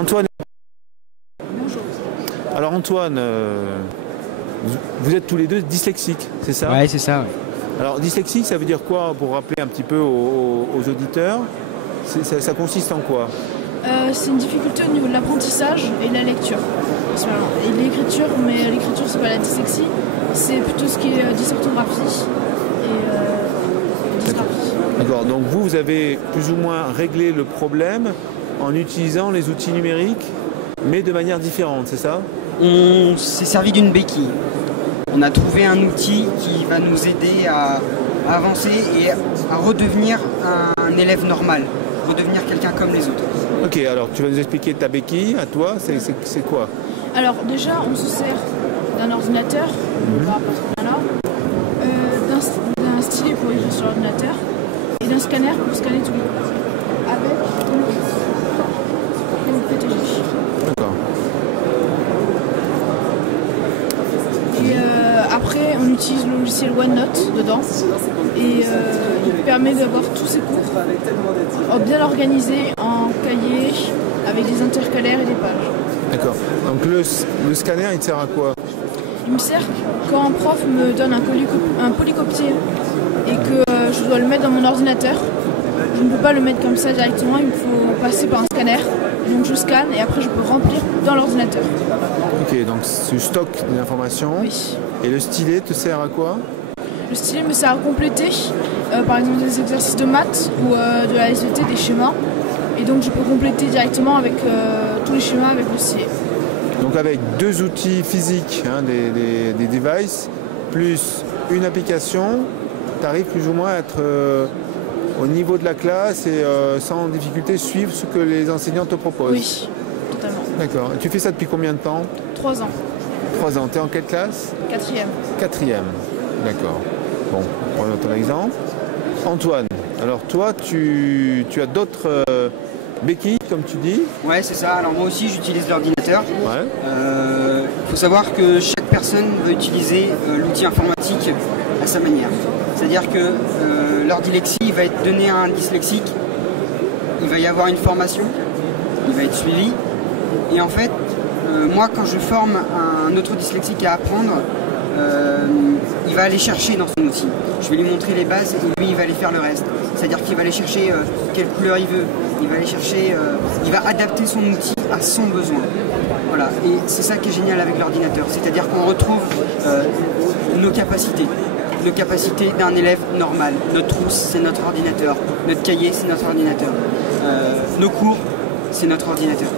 Antoine. Bonjour. Alors Antoine, vous êtes tous les deux dyslexiques, c'est ça? Ouais, c'est ça. Ouais. Alors dyslexique, ça veut dire quoi pour rappeler un petit peu aux auditeurs? Ça consiste en quoi? C'est une difficulté au niveau de l'apprentissage et de la lecture, principalement. Et de l'écriture, mais l'écriture c'est pas la dyslexie, c'est plutôt ce qui est dysorthographie et dysgraphie. D'accord, donc vous avez plus ou moins réglé le problème en utilisant les outils numériques, mais de manière différente, c'est ça? On s'est servi d'une béquille. On a trouvé un outil qui va nous aider à avancer et à redevenir un élève normal, redevenir quelqu'un comme les autres. Ok, alors tu vas nous expliquer ta béquille, à toi, c'est quoi? Alors déjà, on se sert d'un ordinateur, par rapport à ce qu'on a là, d'un stylet pour écrire sur l'ordinateur et d'un scanner pour scanner tous les codes. Avec une PTG. D'accord. Et après, on utilise le logiciel OneNote dedans et il permet d'avoir tous ces cours bien organisés en cahier avec des intercalaires et des pages. D'accord. Donc le scanner, il te sert à quoi? Il me sert quand un prof me donne un polycopier et que je dois le mettre dans mon ordinateur. Je ne peux pas le mettre comme ça directement, il me faut passer par un scanner. Donc je scanne et après je peux remplir dans l'ordinateur. Ok, donc tu stockes des informations. Oui. Et le stylet te sert à quoi? Le stylet me sert à compléter, par exemple des exercices de maths ou de la SVT, des schémas. Et donc je peux compléter directement avec tous les schémas avec le stylet. Donc avec deux outils physiques, hein, des devices, plus une application, tu arrives plus ou moins à être au niveau de la classe et sans difficulté suivre ce que les enseignants te proposent. Oui, totalement. D'accord. Et tu fais ça depuis combien de temps? 3 ans. 3 ans. Tu es en quelle classe? 4e. 4e. D'accord. Bon, prenons ton exemple. Antoine, alors toi, tu as d'autres béquilles, comme tu dis? Ouais, c'est ça. Alors moi aussi, j'utilise l'ordinateur. Ouais. Il faut savoir que chaque personne va utiliser l'outil informatique à sa manière. C'est-à-dire que l'ordylexie va être donné à un dyslexique, il va y avoir une formation, il va être suivi. Et en fait, moi, quand je forme un autre dyslexique à apprendre, il va aller chercher dans son outil. Je vais lui montrer les bases et lui, il va aller faire le reste. C'est-à-dire qu'il va aller chercher quelle couleur il veut. Il va aller chercher, il va adapter son outil à son besoin. Voilà. Et c'est ça qui est génial avec l'ordinateur. C'est-à-dire qu'on retrouve nos capacités d'un élève normal. Notre trousse, c'est notre ordinateur. Notre cahier, c'est notre ordinateur. Nos cours, c'est notre ordinateur.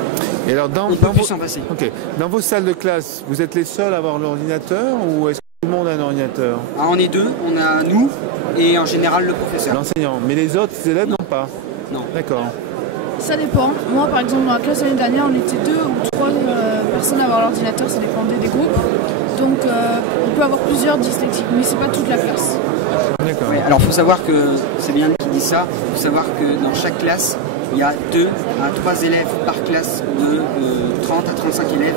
Et alors on ne peut plus s'en passer. Okay. Dans vos salles de classe, vous êtes les seuls à avoir l'ordinateur ou est-ce que tout le monde a un ordinateur? Alors, on est deux, on a nous et en général le professeur. L'enseignant. Mais les autres élèves n'ont pas? Non. D'accord. Ça dépend. Moi, par exemple, dans la classe l'année dernière, on était 2 ou 3 personnes à avoir l'ordinateur, ça dépendait des groupes. Donc, on peut avoir plusieurs dyslexiques, mais c'est pas toute la classe. D'accord. Ouais, alors, il faut savoir que, c'est bien qui dit ça, il faut savoir que dans chaque classe, il y a 2 à 3 élèves par classe de 30 à 35 élèves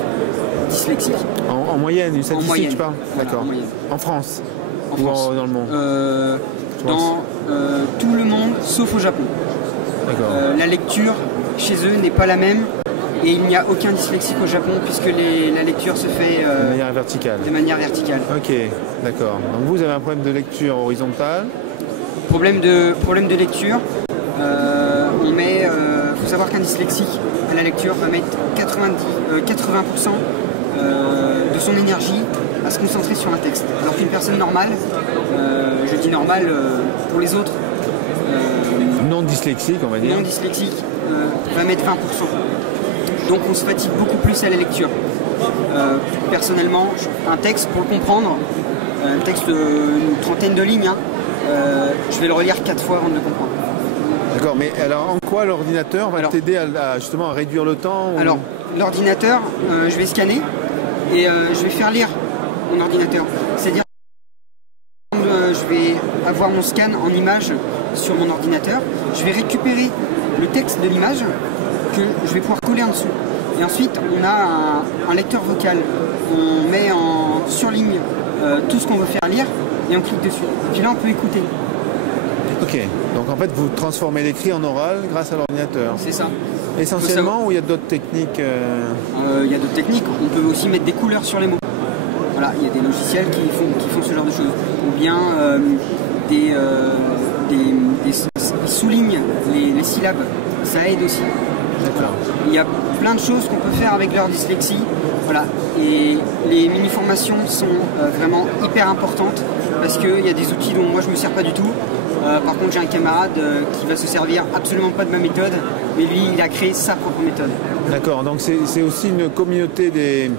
dyslexiques. En moyenne, une statistique, moyenne. tu parles? Voilà, D'accord. en moyenne. En France? En Ou France. dans le monde? Dans tout le monde, sauf au Japon. D'accord. La lecture chez eux n'est pas la même et il n'y a aucun dyslexique au Japon puisque la lecture se fait de manière verticale. de manière verticale. Ok, d'accord. Donc vous avez un problème de lecture horizontale. Problème de lecture, faut savoir qu'un dyslexique à la lecture va mettre 80% de son énergie à se concentrer sur un texte. Alors qu'une personne normale, je dis normale pour les autres, Non dyslexique, on va dire. non dyslexique, va mettre 20%. Donc on se fatigue beaucoup plus à la lecture. Personnellement, un texte pour le comprendre, un texte d'une trentaine de lignes, je vais le relire 4 fois avant de le comprendre. D'accord, mais alors en quoi l'ordinateur va t'aider justement à réduire le temps ou... Alors, l'ordinateur, je vais scanner et je vais faire lire mon ordinateur. C'est-à-dire je vais avoir mon scan en image sur mon ordinateur, je vais récupérer le texte de l'image que je vais pouvoir coller en dessous. Et ensuite, on a un lecteur vocal. On met en surligne tout ce qu'on veut faire lire et on clique dessus. Et puis là, on peut écouter. Ok, donc en fait, vous transformez l'écrit en oral grâce à l'ordinateur. C'est ça. Essentiellement, ou il y a d'autres techniques Il y a d'autres techniques. On peut aussi mettre des couleurs sur les mots. Voilà, il y a des logiciels qui font ce genre de choses. Ou bien ils soulignent les syllabes. Ça aide aussi. D'accord. Il y a plein de choses qu'on peut faire avec leur dyslexie. Voilà. Et les mini-formations sont vraiment hyper importantes parce qu'il y a des outils dont moi je ne me sers pas du tout. Par contre, j'ai un camarade qui va se servir absolument pas de ma méthode, mais lui, il a créé sa propre méthode. D'accord, donc c'est aussi une communauté des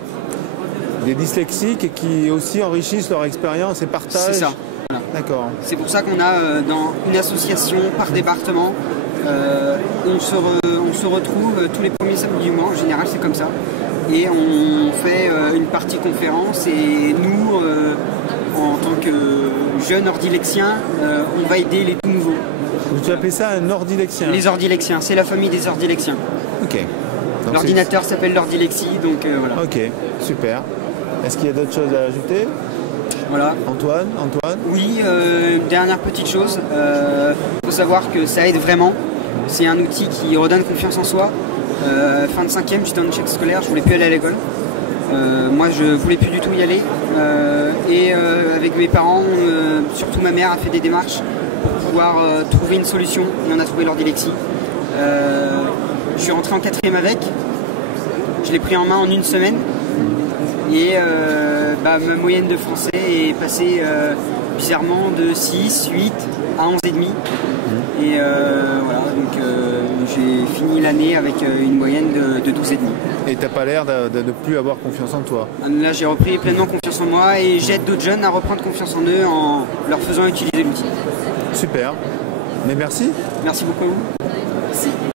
dyslexiques qui aussi enrichissent leur expérience et partagent. C'est ça. Voilà. D'accord. C'est pour ça qu'on a dans une association par département, on se retrouve tous les premiers samedis du mois, en général c'est comme ça, et on fait une partie conférence et nous, en tant que jeunes ordilexiens, on va aider les tout nouveaux. Donc tu appelles ça un ordilexien? Les ordilexiens, c'est la famille des ordilexiens. Ok. L'ordinateur s'appelle l'ordilexie, donc voilà. Ok, super. Est-ce qu'il y a d'autres choses à ajouter? Voilà. Antoine? Oui, dernière petite chose, faut savoir que ça aide vraiment. C'est un outil qui redonne confiance en soi. Fin de 5e, j'étais en échec scolaire, je voulais plus aller à l'école. Moi, je voulais plus du tout y aller. Avec mes parents, surtout ma mère, a fait des démarches pour pouvoir trouver une solution. Et on a trouvé l'ordilexie. Je suis rentré en 4e avec. Je l'ai pris en main en une semaine. Et ma moyenne de français est passée bizarrement de 6, 8 à 11,5. Et voilà, donc j'ai fini l'année avec une moyenne de 12,5. Et t'as pas l'air de ne plus avoir confiance en toi? Là, j'ai repris pleinement confiance en moi et j'aide d'autres jeunes à reprendre confiance en eux en leur faisant utiliser l'outil. Super. Mais merci. Merci beaucoup à vous.